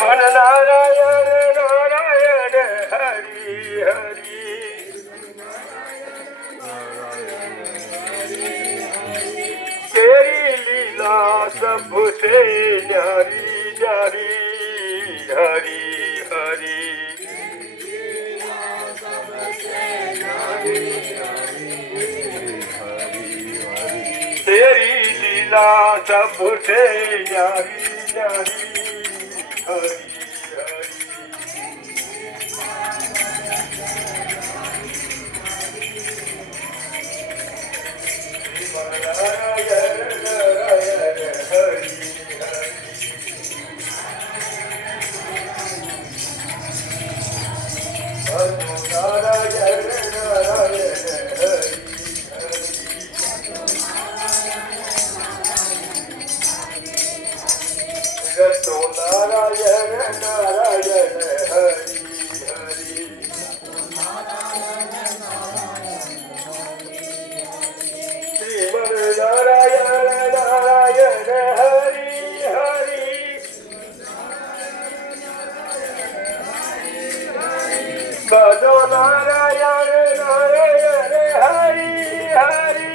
मन नारायण नारायण हरि हरि तेरी लीला सबसे न्यारी न्यारी हरि हरि तेरी लीला सबसे न्यारी न्यारी हरि हरि नारायण नारायण हरि हरि नारायण नारायण हरि रतो नारायण नारायण हरि हरि श्रीमन नारायण नारायण हरि हरि भजो नारायण